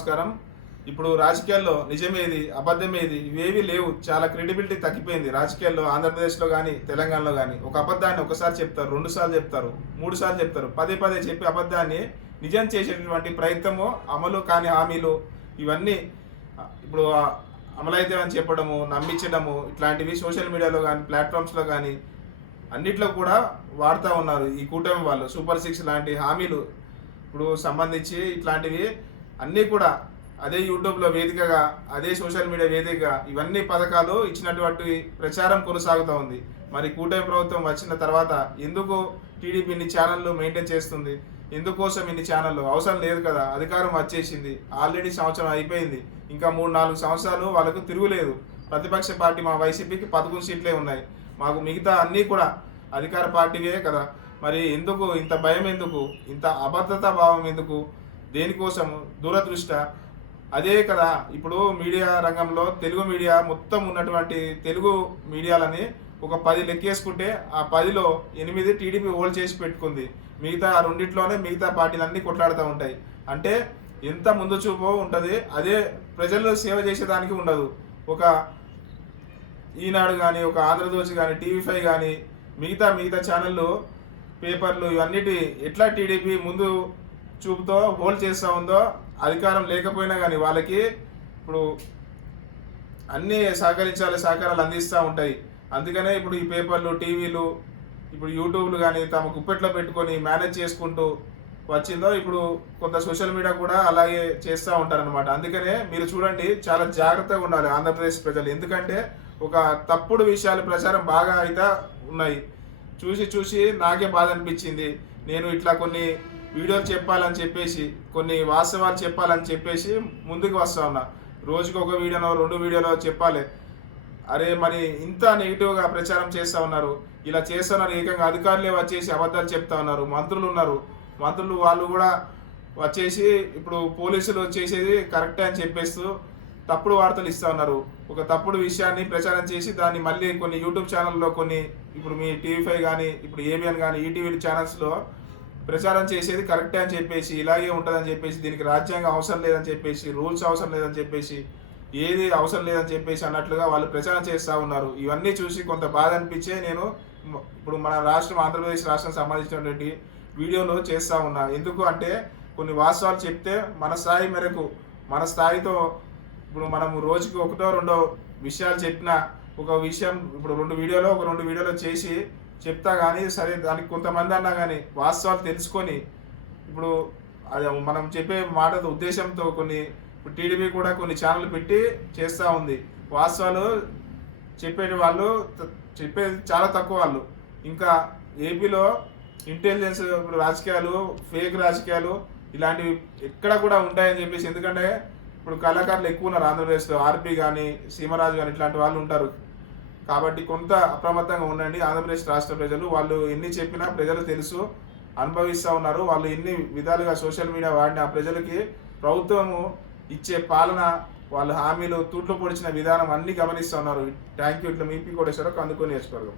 నమస్కారం. ఇప్పుడు రాజకీయాల్లో నిజమేది అబద్ధమేది ఇవేవి లేవు. చాలా క్రెడిబిలిటీ తగ్గిపోయింది రాజకీయాల్లో. ఆంధ్రప్రదేశ్లో కానీ తెలంగాణలో కానీ ఒక అబద్ధాన్ని ఒకసారి చెప్తారు, 2 సార్లు చెప్తారు, 3 సార్లు చెప్తారు. పదే పదే చెప్పి అబద్ధాన్ని నిజం చేసేటటువంటి ప్రయత్నము, అమలు కాని హామీలు ఇవన్నీ ఇప్పుడు అమలైతే అని చెప్పడము, నమ్మించడము, ఇట్లాంటివి సోషల్ మీడియాలో కానీ ప్లాట్ఫామ్స్లో కానీ అన్నిట్లో కూడా వాడుతూ ఉన్నారు ఈ కూటమి వాళ్ళు. సూపర్ 6 లాంటి హామీలు ఇప్పుడు సంబంధించి ఇట్లాంటివి అన్నీ కూడా అదే యూట్యూబ్లో వేదికగా, అదే సోషల్ మీడియా వేదికగా ఇవన్నీ పథకాలు ఇచ్చినటువంటి ప్రచారం కొనసాగుతూ ఉంది. మరి కూటమి ప్రభుత్వం వచ్చిన తర్వాత ఎందుకు టీడీపీ ఇన్ని ఛానళ్ళు మెయింటైన్ చేస్తుంది? ఎందుకోసం ఇన్ని ఛానళ్ళు? అవసరం లేదు కదా, అధికారం వచ్చేసింది, ఆల్రెడీ సంవత్సరం అయిపోయింది, ఇంకా 3-4 సంవత్సరాలు వాళ్ళకు తిరుగులేదు. ప్రతిపక్ష పార్టీ మా వైసీపీకి 11 సీట్లే ఉన్నాయి, మాకు మిగతా అన్నీ కూడా అధికార పార్టీవే కదా. మరి ఎందుకు ఇంత భయం? ఎందుకు ఇంత అభద్రతా భావం? ఎందుకు? దేనికోసం? దూరదృష్ట అదే కదా. ఇప్పుడు మీడియా రంగంలో తెలుగు మీడియా మొత్తం ఉన్నటువంటి తెలుగు మీడియాలని ఒక 10 లెక్కేసుకుంటే ఆ 10లో 8 టీడీపీ హోల్డ్ చేసి పెట్టుకుంది. మిగతా ఆ రెండిట్లోనే మిగతా పార్టీలన్నీ కొట్లాడుతూ ఉంటాయి. అంటే ఎంత ముందు చూపు ఉంటుంది. అదే ప్రజల్లో సేవ చేసేదానికి ఉండదు. ఒక ఈనాడు కానీ, ఒక ఆంధ్రజ్యోతి కానీ, టీవీ5 కానీ, మిగతా ఛానళ్ళు, పేపర్లు ఇవన్నిటి ఎట్లా టీడీపీ ముందు చూపుతో హోల్డ్ చేస్తూ ఉందో, అధికారం లేకపోయినా కానీ వాళ్ళకి ఇప్పుడు అన్నీ సహకారాలు అందిస్తూ ఉంటాయి. అందుకనే ఇప్పుడు ఈ పేపర్లు, టీవీలు, ఇప్పుడు యూట్యూబ్లు కానీ తమ గుప్పెట్లో పెట్టుకొని మేనేజ్ చేసుకుంటూ వచ్చిందో, ఇప్పుడు కొంత సోషల్ మీడియా కూడా అలాగే చేస్తూ ఉంటారనమాట. అందుకనే మీరు చూడండి, చాలా జాగ్రత్తగా ఉండాలి ఆంధ్రప్రదేశ్ ప్రజలు. ఎందుకంటే ఒక తప్పుడు విషయాలు ప్రచారం బాగా అయితే ఉన్నాయి. చూసి నాకే బాధ అనిపించింది. నేను ఇట్లా కొన్ని వీడియోలు చెప్పాలని చెప్పేసి, కొన్ని వాస్తవాలు చెప్పాలని చెప్పేసి ముందుకు వస్తా ఉన్నా. రోజుకి ఒక వీడియోనో 2 వీడియోలో చెప్పాలి. అరే మరి ఇంత నెగిటివ్గా ప్రచారం చేస్తూ ఉన్నారు, ఇలా చేస్తున్నారు. ఏకంగా అధికారులే వచ్చేసి అబద్ధాలు చెప్తా ఉన్నారు. మంత్రులు ఉన్నారు, మంత్రులు వాళ్ళు కూడా వచ్చేసి ఇప్పుడు పోలీసులు వచ్చేసేది కరెక్టే అని చెప్పేస్తూ తప్పుడు వార్తలు ఇస్తూ ఉన్నారు. ఒక తప్పుడు విషయాన్ని ప్రచారం చేసి దాన్ని మళ్ళీ కొన్ని యూట్యూబ్ ఛానల్లో, కొన్ని ఇప్పుడు మీ టీవీ5 కానీ, ఇప్పుడు ఏబిఎన్ కానీ, ఈటీవీ ఛానల్స్లో ప్రచారం చేసేది కరెక్టే అని చెప్పేసి, ఇలాగే ఉంటుందని చెప్పేసి, దీనికి రాజ్యాంగం అవసరం లేదని చెప్పేసి, రూల్స్ అవసరం లేదని చెప్పేసి, ఏది అవసరం లేదని చెప్పేసి అన్నట్లుగా వాళ్ళు ప్రచారం చేస్తూ ఉన్నారు. ఇవన్నీ చూసి కొంత బాధ అనిపించే నేను ఇప్పుడు మన రాష్ట్రం, ఆంధ్రప్రదేశ్ రాష్ట్రం సంబంధించినటువంటి వీడియోలు చేస్తూ ఉన్నా. ఎందుకు అంటే కొన్ని వాస్తవాలు చెప్తే మన స్థాయి మేరకు, మన స్థాయితో ఇప్పుడు మనం రోజుకి 1-2 విషయాలు చెప్పినా, ఒక విషయం ఇప్పుడు 2 వీడియోలో చేసి చెప్తా కానీ సరే, దానికి కొంతమంది అన్నా కానీ వాస్తవాలు తెలుసుకొని ఇప్పుడు అది మనం చెప్పే మాట ఉద్దేశంతో కొన్ని ఇప్పుడు టీడీపీ కూడా కొన్ని ఛానల్ పెట్టి చేస్తూ ఉంది. వాస్తవాలు చెప్పేది చాలా తక్కువ వాళ్ళు. ఇంకా ఏపీలో ఇంటెలిజెన్స్ ఇప్పుడు రాజకీయాలు, ఫేక్ రాజకీయాలు ఇలాంటివి ఎక్కడ కూడా ఉంటాయని చెప్పేసి, ఎందుకంటే ఇప్పుడు కళాకారులు ఎక్కువ ఉన్నారు ఆంధ్రప్రదేశ్లో. ఆర్పి కానీ, సీమరాజు కానీ ఇట్లాంటి వాళ్ళు ఉంటారు. కాబట్టి కొంత అప్రమత్తంగా ఉండండి ఆంధ్రప్రదేశ్ రాష్ట్ర ప్రజలు. వాళ్ళు ఎన్ని చెప్పినా ప్రజలు తెలుసు, అనుభవిస్తూ ఉన్నారు. వాళ్ళు ఎన్ని విధాలుగా సోషల్ మీడియా వాడిన ప్రజలకి ప్రభుత్వము ఇచ్చే పాలన, వాళ్ళ హామీలు తూట్లు పొడిచిన విధానం అన్నీ గమనిస్తూ ఉన్నారు. Thank you. ఇట్లా మీపీ కోటేశ్వరరావు, కందుకూరు నియోజకవర్గం.